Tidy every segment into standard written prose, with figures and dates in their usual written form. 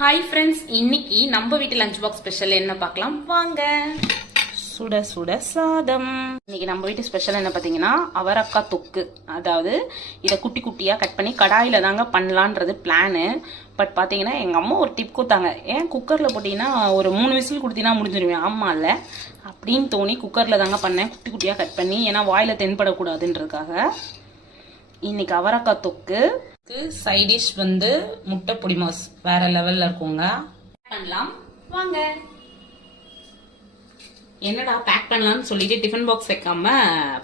Hi friends, இன்னைக்கு நம்ம வீட்டு லஞ்ச் பாக்ஸ் ஸ்பெஷல் என்ன பார்க்கலாம் வாங்க. சுட சுட சாதம். இன்னைக்கு நம்ம வீட்டு ஸ்பெஷல் என்ன பார்த்தீங்கன்னா அவரக்காய் தொக்கு. அதாவது இதை குட்டி குட்டியாக கட் பண்ணி கடாயில் தாங்க பண்ணலான்றது பிளானு. பட் பார்த்தீங்கன்னா எங்கள் அம்மா ஒரு டிப் கொடுத்தாங்க. ஏன் குக்கரில் போட்டிங்கன்னா ஒரு 3 விசில் கொடுத்தீங்கன்னா முடிஞ்சிருவேன். ஆமாம் இல்லை அப்படின்னு தோணி குக்கரில் தாங்க பண்ணேன், குட்டி குட்டியாக கட் பண்ணி. ஏன்னா வாயில் தென்படக்கூடாதுன்றதுக்காக. இன்னைக்கு அவரக்காய் தொக்கு. சைடிஷ் வந்து முட்டை பொடி மாஸ் வேற லெவல்ல இருக்குங்க. பண்ணலாம் வாங்க. என்னடா பேக் பண்ணலாம்னு சொல்லிட்டு டிஃபன் பாக்ஸ் வைக்காம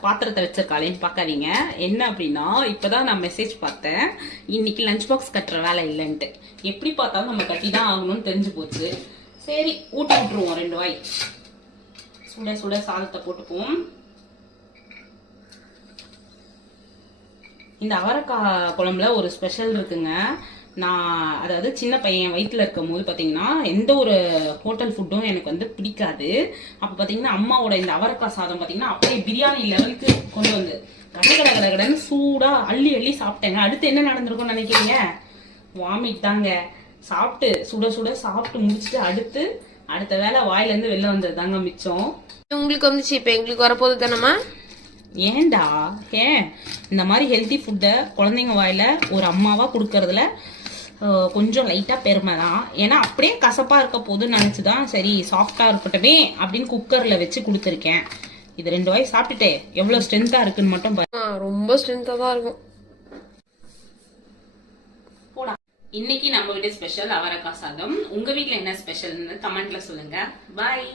பாத்திரத்தை வச்சிருக்காளேன்னு பார்க்காதீங்க. என்ன அப்படின்னா இப்பதான் நான் மெசேஜ் பார்த்தேன், இன்னைக்கு லஞ்ச் பாக்ஸ் கட்டுற வேலை இல்லைன்ட்டு. எப்படி பார்த்தாலும் நம்ம கட்டி தான் ஆகணும்னு தெரிஞ்சு போச்சு. சரி ஊட்டி விட்டுருவோம். 2 வாய் சுட சுட சாதத்தை போட்டுப்போம். இந்த அவரைக்காய் குழம்புல ஒரு ஸ்பெஷல் இருக்குங்க. நான் அதாவது சின்ன பையன் வயிற்றுல இருக்கும் போது பார்த்தீங்கன்னா எந்த ஒரு ஹோட்டல் ஃபுட்டும் எனக்கு வந்து பிடிக்காது. அப்போ பார்த்தீங்கன்னா அம்மாவோட இந்த அவரைக்காய் சாதம் பார்த்தீங்கன்னா அப்படியே பிரியாணி லெவலுக்கு கொண்டு வந்து கடகடன்னு சூடாக அள்ளி அள்ளி சாப்பிட்டேங்க. அடுத்து என்ன நடந்திருக்கும்னு நினைக்கிறீங்க? வாமிட் தாங்க. சாப்பிட்டு சுட சுட சாப்பிட்டு முடிச்சுட்டு அடுத்த வேலை வாயிலேருந்து வெளில வந்தது தாங்க மிச்சம். உங்களுக்கு வந்துச்சு, இப்போ எங்களுக்கு வரப்போகுது தானம்மா. ஏண்டா ஏன் இந்த மாதிரி ஹெல்த்தி ஃபுட்டை குழந்தைங்க வாயில ஒரு அம்மாவா கொடுக்கறதுல கொஞ்சம் லைட்டா பெருமை தான். ஏன்னா அப்படியே கசப்பா இருக்க போதுன்னு நினைச்சுதான் சரி சாஃப்டா இருக்கட்டுமே அப்படின்னு குக்கர்ல வச்சு கொடுத்துருக்கேன். இது 2 வாய் சாப்பிட்டுட்டே எவ்வளவு ஸ்ட்ரென்த்தா இருக்குன்னு மட்டும் ரொம்ப ஸ்ட்ரென்த்தா தான் இருக்கும். போடா. இன்னைக்கு நம்ம வீட்டு ஸ்பெஷல் அவரைக்காய் சாதம். உங்க வீட்டுல என்ன ஸ்பெஷல்னு கமெண்ட்ல சொல்லுங்க. பாய்.